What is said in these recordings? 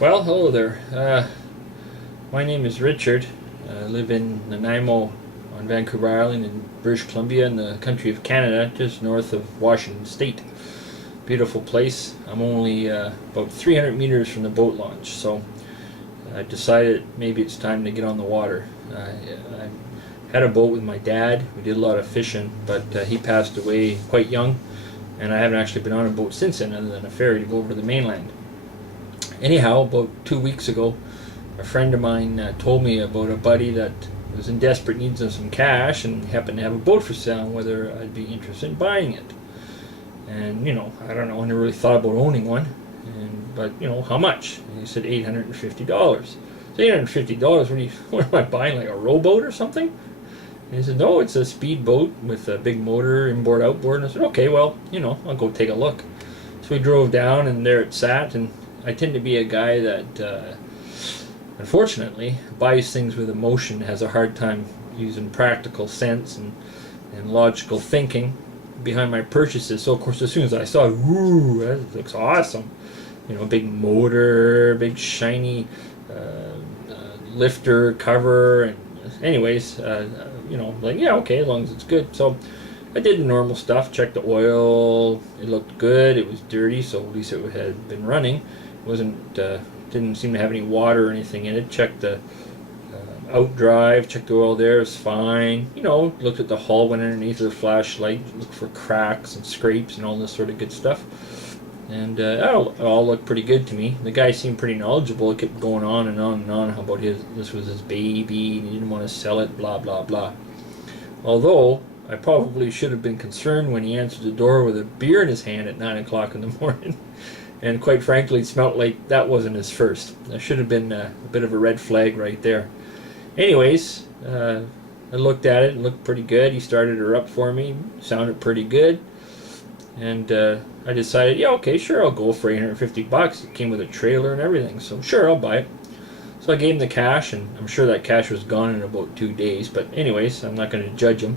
Well, hello there. My name is Richard. I live in Nanaimo on Vancouver Island in British Columbia in the country of Canada, just north of Washington State. Beautiful place. I'm only about 300 meters from the boat launch, so I decided maybe it's time to get on the water. I had a boat with my dad. We did a lot of fishing, but he passed away quite young, and I haven't actually been on a boat since then other than a ferry to go over to the mainland. Anyhow, about 2 weeks ago, a friend of mine told me about a buddy that was in desperate needs of some cash and happened to have a boat for sale, and whether I'd be interested in buying it. And, I don't know, I never really thought about owning one. But, how much? And he said $850. So $850, what am I buying, like a rowboat or something? And he said, no, it's a speedboat with a big motor, inboard, outboard. And I said, okay, well, I'll go take a look. So we drove down, and there it sat, and I tend to be a guy that, unfortunately, buys things with emotion, has a hard time using practical sense and logical thinking behind my purchases. So, of course, as soon as I saw it, woo, that looks awesome. Big motor, big shiny lifter cover, and anyways, like, yeah, okay, as long as it's good. So I did the normal stuff, checked the oil, it looked good, it was dirty, so at least it had been running. It wasn't, didn't seem to have any water or anything in it. Checked the outdrive, checked the oil there, it was fine. Looked at the hull, went underneath with a flashlight, looked for cracks and scrapes and all this sort of good stuff. And it all looked pretty good to me. The guy seemed pretty knowledgeable. It kept going on and on and on about this was his baby, and he didn't want to sell it, blah, blah, blah. Although, I probably should have been concerned when he answered the door with a beer in his hand at 9 o'clock in the morning. And quite frankly, it smelled like that wasn't his first. That should have been a bit of a red flag right there. Anyways, I looked at it, looked pretty good. He started her up for me, sounded pretty good. And I decided, yeah, okay, sure, I'll go for $850. It came with a trailer and everything, so sure, I'll buy it. So I gave him the cash, and I'm sure that cash was gone in about 2 days. But anyways, I'm not going to judge him.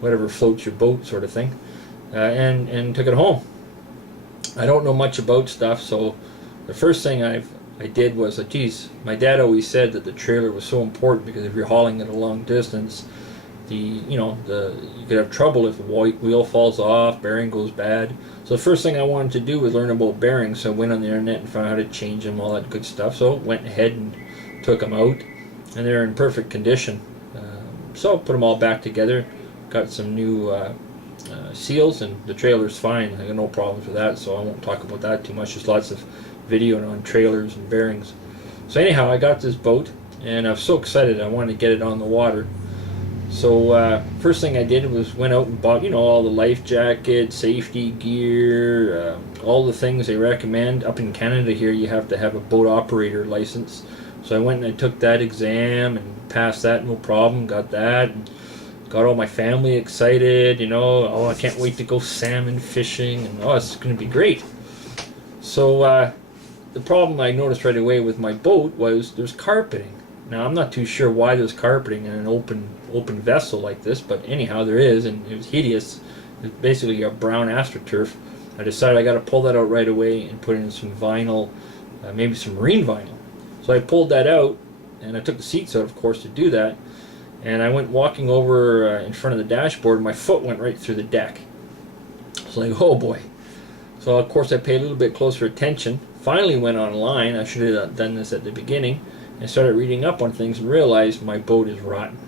Whatever floats your boat, sort of thing. And took it home. I don't know much about stuff, so the first thing I did was, geez, my dad always said that the trailer was so important because if you're hauling it a long distance, you could have trouble if the wheel falls off, bearing goes bad. So the first thing I wanted to do was learn about bearings, so I went on the internet and found out how to change them, all that good stuff. So went ahead and took them out, and they're in perfect condition. So put them all back together, got some new seals, and the trailer's fine. I got no problems with that, so I won't talk about that too much. There's lots of video on trailers and bearings. So anyhow, I got this boat, and I was so excited I wanted to get it on the water. So first thing I did was went out and bought, all the life jacket, safety gear, all the things they recommend. Up in Canada here, you have to have a boat operator license. So I went and I took that exam and passed that, no problem, got that. And got all my family excited, I can't wait to go salmon fishing, and it's going to be great. So the problem I noticed right away with my boat was there's carpeting. Now I'm not too sure why there's carpeting in an open vessel like this, but anyhow there is, and it was hideous. It's basically a brown astroturf. I decided I got to pull that out right away and put in some vinyl, maybe some marine vinyl. So I pulled that out, and I took the seats out, of course, to do that. And I went walking over in front of the dashboard, and my foot went right through the deck. So like, oh boy. So of course I paid a little bit closer attention. Finally went online. I should have done this at the beginning. And started reading up on things and realized my boat is rotten.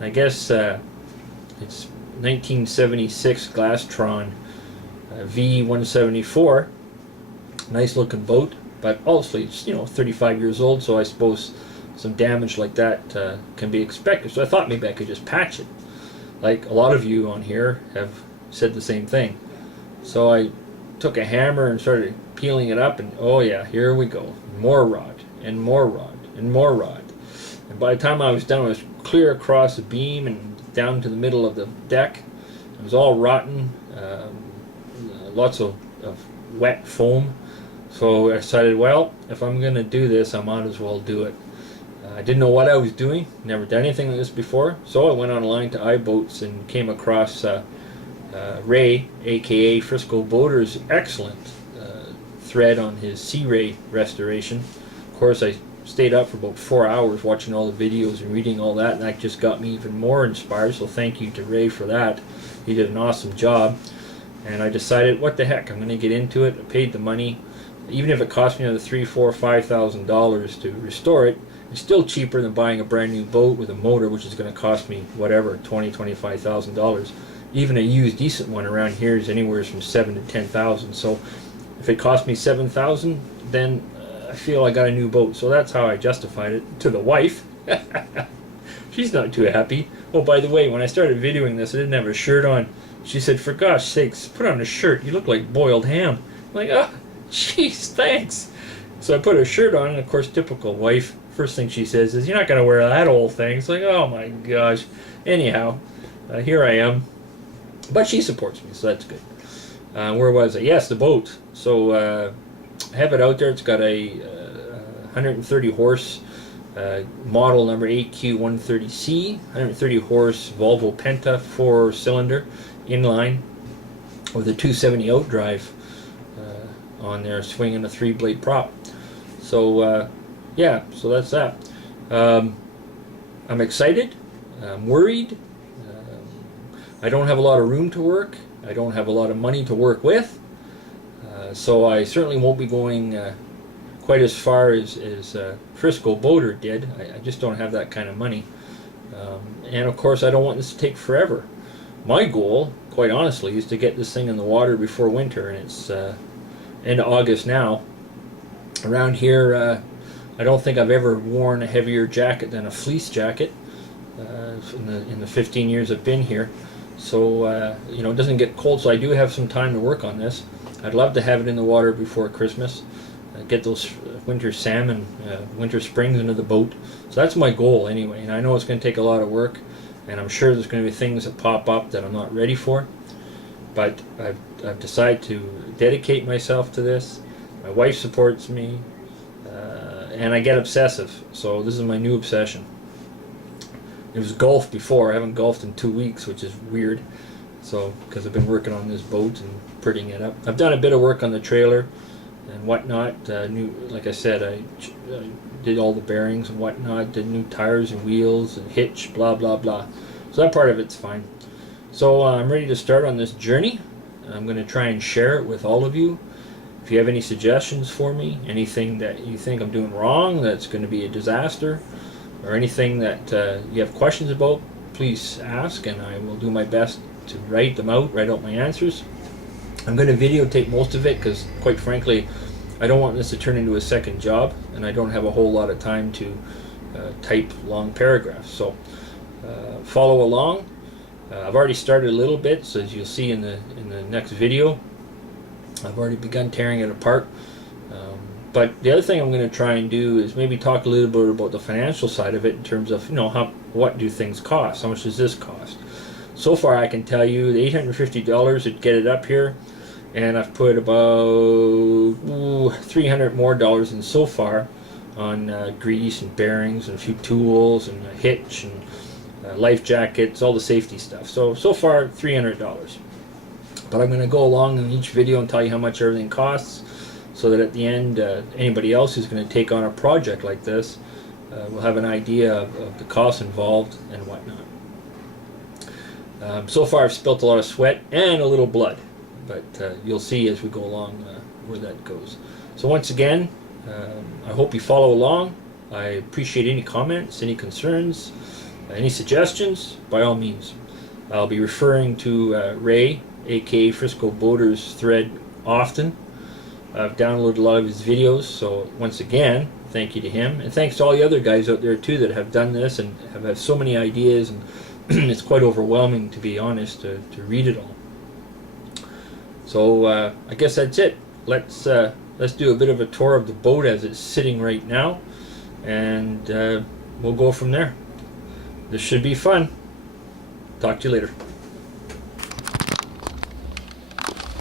I guess it's 1976 Glastron V174. Nice looking boat, but also it's 35 years old, so I suppose some damage like that can be expected. So I thought maybe I could just patch it. Like a lot of you on here have said the same thing. So I took a hammer and started peeling it up, and oh yeah, here we go. More rod, and more rod, and more rod. And by the time I was done, it was clear across the beam and down to the middle of the deck. It was all rotten, lots of wet foam. So I decided, well, if I'm going to do this, I might as well do it. I didn't know what I was doing, never done anything like this before, so I went online to iBoats and came across Ray, aka Frisco Boater's excellent thread on his Sea Ray restoration. Of course, I stayed up for about 4 hours watching all the videos and reading all that, and that just got me even more inspired. So thank you to Ray for that. He did an awesome job. And I decided, what the heck, I'm going to get into it. I paid the money. Even if it cost me another $3,000, $4,000, $5,000 to restore it, it's still cheaper than buying a brand new boat with a motor, which is going to cost me whatever, $20,000, $25,000. Even a used decent one around here is anywhere from $7,000 to $10,000. So if it cost me $7,000, then I feel I got a new boat. So that's how I justified it to the wife. She's not too happy. Oh, by the way, when I started videoing this, I didn't have a shirt on. She said, "For gosh sakes, put on a shirt. You look like boiled ham." I'm like, oh, jeez, thanks. So I put a shirt on, and of course, typical wife, first thing she says is, "You're not going to wear that old thing." It's like, oh my gosh. Anyhow, here I am. But she supports me, so that's good. Where was I? Yes, the boat. So I have it out there. It's got a 130 horse model number AQ130C, 130 horse Volvo Penta 4-cylinder inline with a 270 outdrive on there, swinging a 3-blade prop. So yeah, so that's that. I'm excited. I'm worried. I don't have a lot of room to work. I don't have a lot of money to work with. So I certainly won't be going quite as far as Frisco Boater did. I just don't have that kind of money. And of course, I don't want this to take forever. My goal, quite honestly, is to get this thing in the water before winter, and it's end of August now. Around here, I don't think I've ever worn a heavier jacket than a fleece jacket in the 15 years I've been here. So you know, it doesn't get cold, so I do have some time to work on this. I'd love to have it in the water before Christmas. Get those winter salmon, winter springs into the boat. So that's my goal anyway, and I know it's going to take a lot of work, and I'm sure there's going to be things that pop up that I'm not ready for, but I've decided to dedicate myself to this. My wife supports me, and I get obsessive, so this is my new obsession. It was golf before. I haven't golfed in 2 weeks, which is weird, so because I've been working on this boat and prettying it up. I've done a bit of work on the trailer and whatnot. Like I said, I did all the bearings and whatnot, did new tires and wheels and hitch, blah blah blah. So that part of it's fine. So I'm ready to start on this journey. I'm going to try and share it with all of you. If you have any suggestions for me, anything that you think I'm doing wrong that's going to be a disaster, or anything that you have questions about, please ask, and I will do my best to write out my answers. I'm going to videotape most of it because, quite frankly, I don't want this to turn into a second job, and I don't have a whole lot of time to type long paragraphs. So follow along. I've already started a little bit, so as you'll see in the next video, I've already begun tearing it apart. But the other thing I'm going to try and do is maybe talk a little bit about the financial side of it in terms of, you know, what do things cost? How much does this cost? So far, I can tell you the $850 to get it up here, and I've put about $300 more in so far on grease and bearings and a few tools and a hitch and life jackets, all the safety stuff. So far, $300. But I'm going to go along in each video and tell you how much everything costs, so that at the end, anybody else who's going to take on a project like this will have an idea of the costs involved and whatnot. So far I've spilt a lot of sweat and a little blood, but you'll see as we go along where that goes. So once again, I hope you follow along. I appreciate any comments, any concerns, any suggestions, by all means. I'll be referring to Ray, aka Frisco Boaters thread, often. I've downloaded a lot of his videos, so once again, thank you to him, and thanks to all the other guys out there too that have done this and have had so many ideas, and it's quite overwhelming, to be honest, to read it all. So I guess that's it. Let's do a bit of a tour of the boat as it's sitting right now, and we'll go from there. This should be fun. Talk to you later.